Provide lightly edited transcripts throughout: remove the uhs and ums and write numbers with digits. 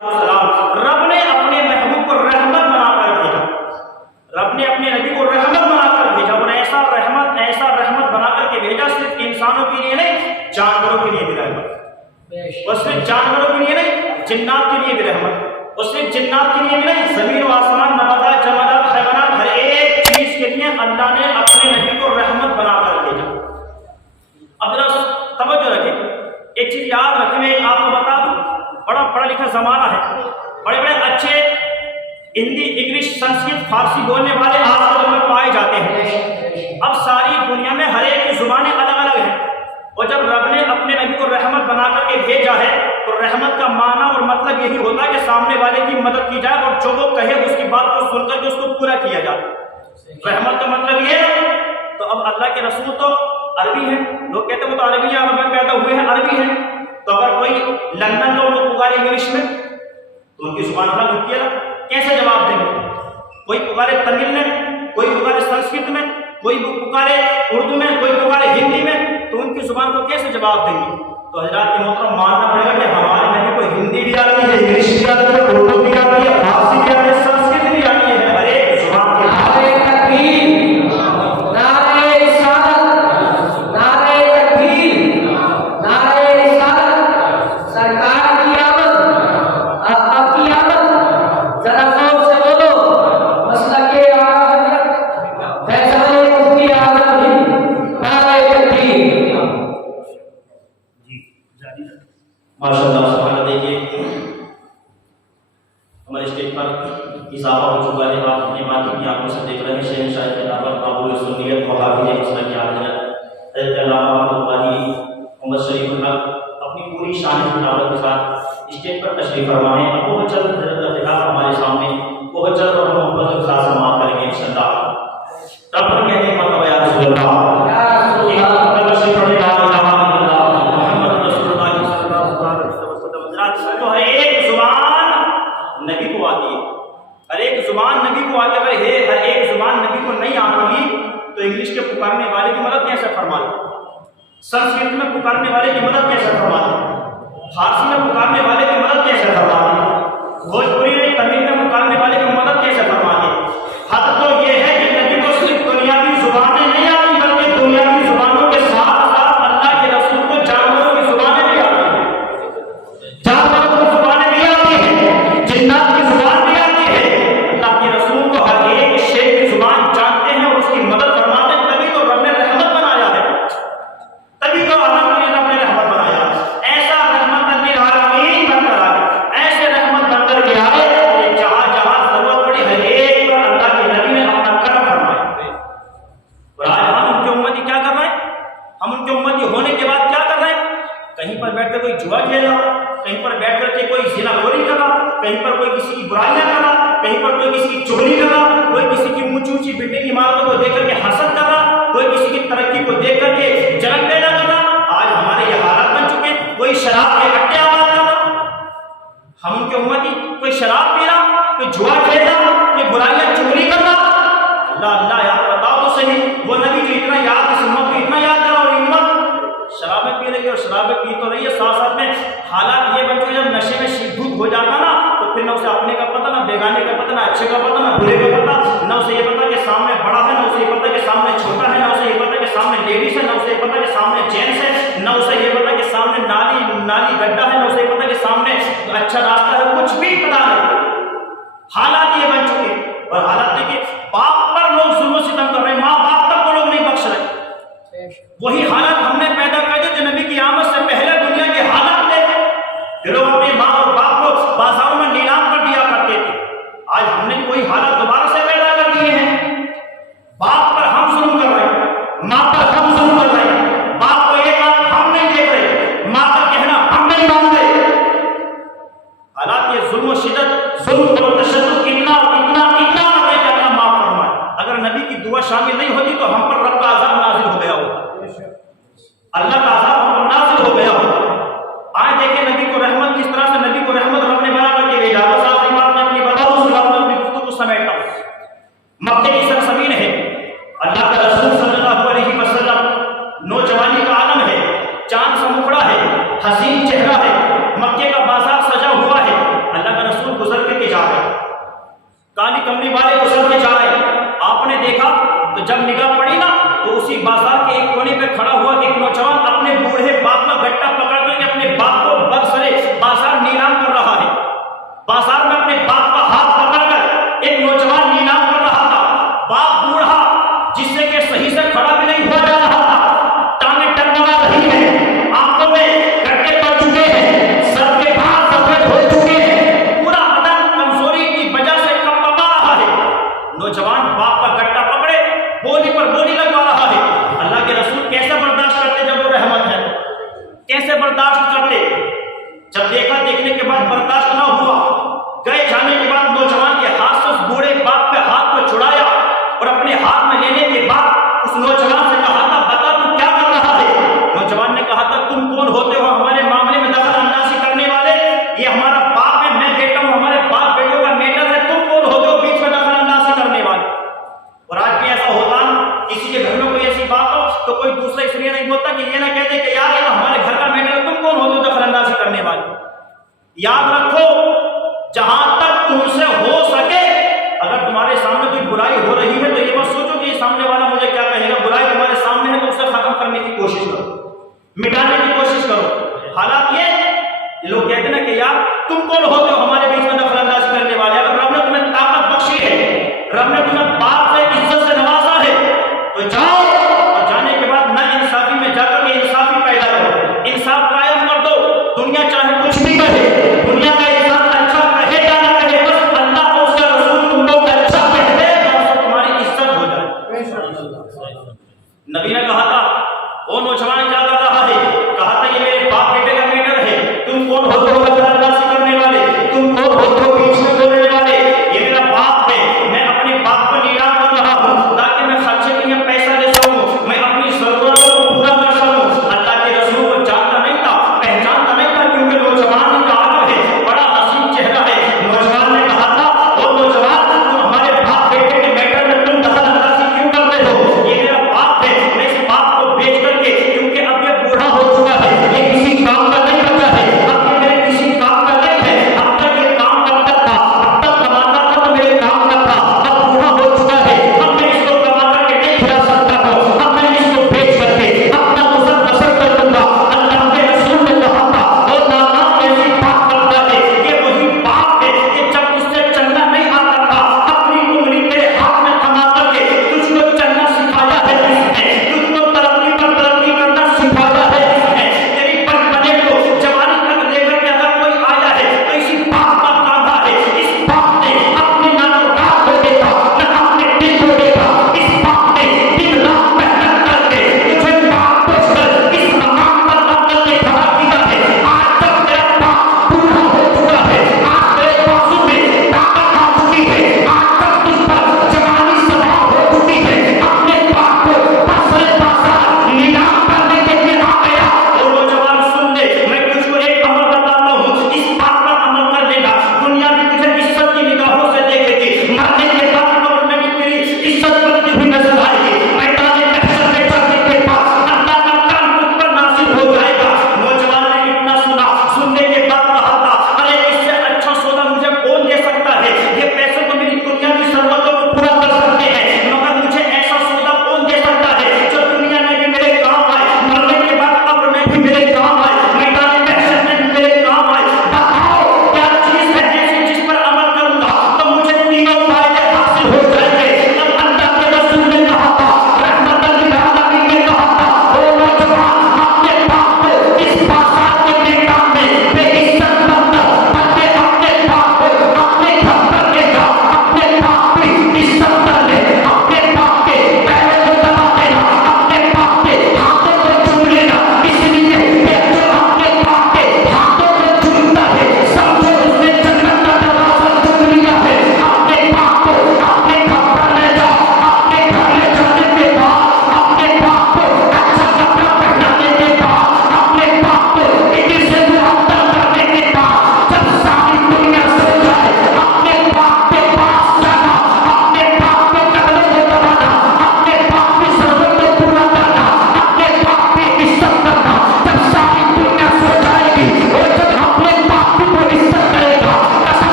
السلام رب نے اپنے محبوب کو رحمت بنا کر بھیجا، رب نے اپنے نبی کو رحمت بنا کر بھیجا، اور ایسا رحمت بنا کر کے بھیجا، صرف انسانوں کے لیے نہیں جانوروں کے لیے بھی رحمت، اور صرف جانوروں کے لیے نہیں جنات کے لیے بھی رحمت، اور صرف جنات کے لیے بھی نہیں زمین و آسمان، نباتات، جمادات، حیوانات، ہر ایک چیز کے لیے اللہ نے اپنے نبی کو رحمت بنا کر بھیجا۔ اب ذرا توجہ رکھیں، ایک چیز یاد رکھیں، میں آپ کو بتا دوں، بڑا پڑھا لکھا زمانہ ہے، بڑے بڑے اچھے ہندی، انگلش، سنسکرت، فارسی بولنے والے آج کے دور میں پائے جاتے ہیں۔ اب ساری دنیا میں ہر ایک کی زبانیں الگ الگ ہیں، اور جب رب نے اپنے نبی کو رحمت بنا کر کے بھیجا ہے تو رحمت کا معنی اور مطلب یہی ہوتا ہے کہ سامنے والے کی مدد کی جائے، اور جو وہ کہے اس کی بات کو سن کر کے اس کو پورا کیا جائے۔ رحمت کا مطلب یہ ہے۔ تو اب اللہ کے رسول تو عربی ہیں، لوگ کہتے ہیں وہ تو عربی عرب میں پیدا ہوئے ہیں، عربی ہیں، تو اگر کوئی لندن کا وہ پکارے انگلش میں تو ان کی زبان الگ ہوتی ہے، کیسے جواب دیں گے؟ کوئی پکارے تمل میں، کوئی پکارے سنسکرت میں، کوئی پکارے اردو میں، کوئی پکارے ہندی میں، تو ان کی زبان کو کیسے جواب دیں گے؟ تو حضرات کے محترم ماننا پڑے گا کہ ہمارے نبی کو ہندی بھی آتی ہے، انگلش بھی آتی ہے، اردو بھی آتی ہے، فارسی بھی آتی ہے، سنسکرت بھی آتی ہے، ہر ایک زبان کے نعرے تکبیر، نعرے رسالت، نعرے تکبیر، نعرے رسالت، سرکار کی آمد، آپ کی آمد، ذرا زور سے بولو، مسلک اعلیٰ حضرت فیضان مفتی اعظم ہند، نعرے تکبیر۔ ماشاء اللہ سبحان اللہ۔ دیکھیے ہمارے اسٹیج پر اضافہ ہو چکا ہے، آپ اپنے ماضی کی آنکھوں سے دیکھ رہے ہیں شہنشاہ خلافت ابو سنیت و حافظ مسلک حضرت حضرت علامہ محمد شریف الحق اپنی پوری شان خلافت کے ساتھ اسٹیج پر تشریف فرما ہے۔ اب وہ چند حضرت خلاف ہمارے سامنے وہ چند اور محبت کے ساتھ سماعت کریں گے انشاءاللہ۔ رب پر کہتے ہیں مرحبا یا رسول اللہ، یا رسول اللہ، تشریف فرمائے لا الہ الا اللہ محمد رسول اللہ صلی اللہ علیہ وسلم۔ تو ہر ایک زبان نبی کو آتی ہے، ہر ایک زبان نبی کو آتی ہے، اگر ہر ایک زبان نبی کو نہیں آتی تو انگلش کے پکارنے والے کی مدد کیسے فرما دے، سنسکرت میں پکارنے والے کی مدد کیسے فرما دے، فارسی میں پکارنے والے کی مدد کیسے فرما دے، بھوجپوری میں، تمل میں پکارنے والے کی مدد کیسے فرما دے۔ حد تو یہ ہے کہ نبی کو صرف دنیاوی زبانیں نہیں آتی بلکہ دنیاوی زبانوں کے ساتھ ساتھ اللہ کے رسول کو جانوروں کی زبانیں بھی آتی ہیں، جانوروں کی زبانیں بھی آتی ہیں، جنات کی زبان بھی آتی ہے۔ اللہ کے رسول کو ہر ایک شے کی زبان جانتے ہیں اور اس کی مدد فرماتے ہیں، تبھی تو رب نے رحمت بنایا ہے، تبھی تو اللہ نے رب نے رحمت بنایا ہے۔ ایسا رحمت للعالمین بن کر آئے، ایسے رحمت بن کر کے آئے کہ جہاں جہاں ضرورت پڑی ہر ایک پر اللہ کے نبی نے اپنا کرم فرمایا۔ اور آج ہم ان کے امتی کیا کر رہے ہیں؟ ہم ان کے امتی ہونے کے بعد کیا کر رہے ہیں؟ کہیں پر بیٹھ کر کوئی جوا کھیل رہا، کہیں پر بیٹھ کر کے کوئی زنا خوری کر رہا، کہیں پر کوئی کسی کی برائیاں کر رہا، کہیں پر کوئی کسی کی چغلی کر رہا، کوئی کسی کی اونچی اونچی بلڈنگ عمارتوں کو دیکھ کر کے حسد کر رہا، کوئی کسی کی ترقی کو دیکھ کر کے جلن پیدا کر رہا۔ آج ہمارے یہ حالات بن چکے، کوئی شراب کے اڈے آباد کر رہا، ہم ان کے امتی، کوئی شراب پی رہا، کوئی جوا کھیل رہا، کوئی برائیاں چغلی کر رہا۔ اللہ اللہ یاد بتاؤ تو صحیح، وہ نبی جو اتنا یاد، اس امت کو اتنا یاد کرا، اور امت شرابیں پی رہی ہے، اور شرابیں پی تو رہی ہے، ساتھ ساتھ میں حالات یہ بن چکے جب نشے میں شدت ہو جاتا نا تو پھر نہ اسے اپنے کا پتہ، نہ بیگانے کا پتہ، نہ اچھے کا پتہ، نہ برے کا پتہ، نہ اسے یہ پتہ کہ سامنے بڑا ہے، نہ اسے یہ پتہ کہ سامنے چھوٹا ہے، نہ اسے یہ پتہ کہ سامنے لیڈیز ہے، نہ اسے یہ پتہ کہ سامنے جینٹس ہے، نہ اسے یہ پتہ کہ سامنے نالی گڈھا ہے، نہ اسے یہ پتہ کہ سامنے اچھا راستہ ہے، کچھ بھی پتہ نہیں۔ حالات یہ بن چکے، اور حالات دیکھیں باپ پر لوگ ظلم و ستم کر رہے ہیں، ماں باپ تک کو لوگ نہیں بخش رہے۔ وہی حالات ہم نے پیدا کر دیے جو نبی کی آمد سے پہلے دنیا کے حالات تھے، کہ لوگ اپنے ماں اور باپ کو بازاروں میں نیلام کر دیا کرتے تھے۔ آج ہم نے کوئی حالات دوبارہ سے پیدا کر دیے ہیں، باپ پر ہم ظلم کر رہے ہیں، ماں پر ہم ظلم کر رہے ہیں، باپ کو ایک بات ہم نہیں دیکھ رہے، ماں کا کہنا ہم نہیں مان رہے۔ حالات یہ ظلم و شدت، ظلم اور تشدد اتنا اتنا اتنا ہو گیا کہ اللہ معاف فرمائے۔ اگر نبی کی دعا شامل نہیں ہوتی تو ہم پر رب کا عذاب نازل ہو گیا ہوتا، اللہ کا عذاب ہم پر نازل ہو گیا ہوتا۔ آج دیکھیں نبی کو رحمت کس طرح سے نبی کو رحمت رب نے بنا کر کے بھیجا۔ وہ ساتھ بات میں اپنی بتاؤں اس بات میں گفتگو سمیٹتا ہوں۔ مکے کی سرزمین ہے، اللہ کا رسول صلی اللہ علیہ وسلم نوجوانی کا عالم ہے، چاند سا مکھڑا ہے، حسین چہرہ ہے، مکے کا بازار سجا ہوا ہے، اللہ کا کملی والے گزر کے جا رہے ہیں، آپ نے دیکھا تو جب نگاہ پڑی نا تو اسی بازار کے ایک کونے پہ کھڑا ہوا ایک نوجوان اپنے بوڑھے باپ کا گٹا پکڑ کر کے اپنے باپ کو برسرے بازار نیلام کر رہا ہے۔ بازار میں اپنے باپ کا ہاتھ پکڑ کر ایک نوجوان نیلام کر رہا تھا۔ باپ بوڑھا جس سے کہ صحیح سے کھڑا بھی نہیں ہوا جا رہا تھا، ٹانگیں ٹنگا رہی ہیں، آنکھوں میں گٹے پڑ چکے ہیں، سر کے بال سفید ہو چکے ہیں، پورا بدن کمزوری کی وجہ سے کمپا رہا ہے۔ نوجوان باپ کا گٹا پکڑے بولی پر بولی لگوا رہا ہے۔ اللہ کے رسول کیسے برداشت کرتے جب وہ رحمت ہے؟ کیسے برداشت کرتے؟ جب دیکھا، دیکھنے کے بعد برداشت نہ ہوا، گئے جانے کے بعد نوجوان کے ہاتھ سے اس بوڑھے باپ کے ہاتھ کو چھڑایا اور اپنے ہاتھ میں لینے کے بعد اس نوجوان سے کہا تھا بتا تو کیا کر رہا ہے؟ نوجوان نے کہا تھا تم کون ہوتے ہو ہمارے معاملے میں دخل اندازی کرنے والے؟ یہ ہمارا باپ ہے، میں بیٹا ہوں، ہمارے باپ بیٹوں کا میٹر ہے، تم کون ہوتے ہو بیچ میں دخل اندازی کرنے والے؟ اور آج بھی ایسا ہوتا نا، کسی کے گھر میں کوئی ایسی بات ہو تو کوئی دوسرا اس لیے نہیں بولتا کہ یہ نہ کہتے کہ یار یہ تو ہمارے گھر کا میٹر ہے، تم کون ہوتے ہو دخل اندازی کرنے والے؟ یاد رکھو، جہاں تک تم سے ہو سکے، اگر تمہارے سامنے کوئی برائی ہو رہی ہے تو یہ مت سوچو کہ یہ سامنے والا مجھے کیا کہے گا، برائی تمہارے سامنے ہے تو اسے ختم کرنے کی کوشش کرو، مٹانے کی کوشش کرو۔ حالات یہ لوگ کہتے ہیں نا کہ یار تم کون ہوتے ہو ہمارے بیچ میں دخل اندازی کرنے والے؟ اگر رب نے تمہیں طاقت بخشی ہے، رب نے تمہیں باپ سے عزت سے نوازا ہے تو جاؤ، اور جانے کے بعد نہ انصافی میں جا کر کے انصافی پیدا کرو، انصاف قائم کر دو۔ دنیا چاہے کچھ بھی کہے، دنیا کا انسان اچھا کہے یا نہ کہے، بس اللہ اور اس کا رسول تم کو اچھا کہتے تو تمہاری عزت ہو جائے۔ نبی نے کہا تھا وہ نوجوان کیا کر رہا ہے؟ کہا تھا یہ میرے باپ بیٹے کا میٹر ہے، تم کون ہوتے ہو دخل اندازی کرنے والے؟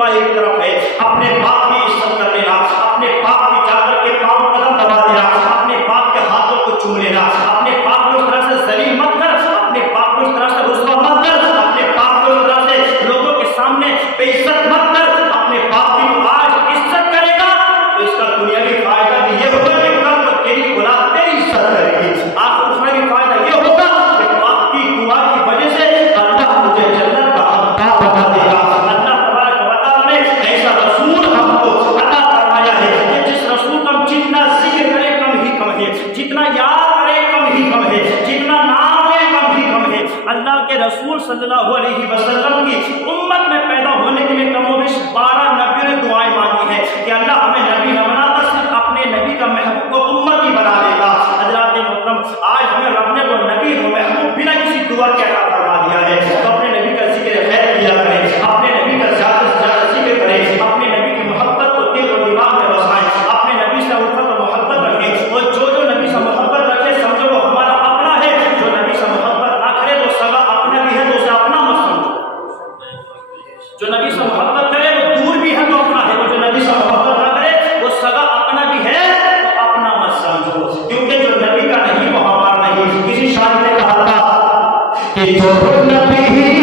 دعا ایک طرف ہے، اپنے باپ کی عزت کر لینا، اپنے باپ کی جا کر کے پاؤں قدم دبا دینا، اپنے باپ کے ہاتھوں کو چوم لینا، اپنے باپ کو اس طرح سے ذلیل مت کر، اپنے باپ کو اس طرح سے رسوا مت کر، اپنے باپ کو اس طرح سے لوگوں کے سامنے بے عزت مت کر. اپنے باپ کی آج عزت کرے گا تو اس کا دنیاوی فائدہ بھی یہ ہوگا کہ کل کو تیری اولاد تیری عزت کرے گی، آخرت میں فائدہ یہ ہوگا کہ باپ کی دعا کی وجہ سے اللہ مجھے جنت کا حقدار بنا دے گا. اللہ تبارک و تعالیٰ نے ایسا رسول ہم کو عطا فرمایا ہے کہ جس رسول کا ہم جتنا ذکر کرے کم ہی کم ہے، جتنا یاد کرے کم ہی کم ہے، جتنا نام لے کم ہی کم ہے. اللہ کے رسول صلی اللہ علیہ وسلم کی امت میں پیدا ہونے کے لیے کم و بیش 12 نبیوں نے دعائیں مانگی ہیں کہ اللہ ہمیں نبی نہ بناتا، صرف اپنے نبی کا محبوب کو امت ہی بنا دے گا. حضرات محترم، آج ہمیں رب نے وہ نبی و محبوب بنا کسی دعا کے عطا فرما دیا ہے. تو اپنے نبی کا ذکر خیر کیا کریں، اپنے نبی کا زیادہ سے زیادہ ذکر کریں، اپنے نبی کی محبت کو دل و دماغ میں بسائیں، اپنے نبی سے الفت و محبت رکھیں. اور جو نبی سے محبت رکھے سمجھو وہ ہمارا اپنا ہے، جو نبی سے محبت نہ کرے تو سگا اپنا بھی ہے تو اسے اپنا مت سمجھو. جو نبی سے محبت کرے وہ دور بھی ہے تو اپنا ہے، جو نبی سے محبت نہ کرے وہ سگا اپنا بھی ہے تو اپنا مت سمجھو. کیونکہ جو نبی کا نہیں وہ ہمارا نہیں. کسی شاعر نے کہا تھا کہ جو نبی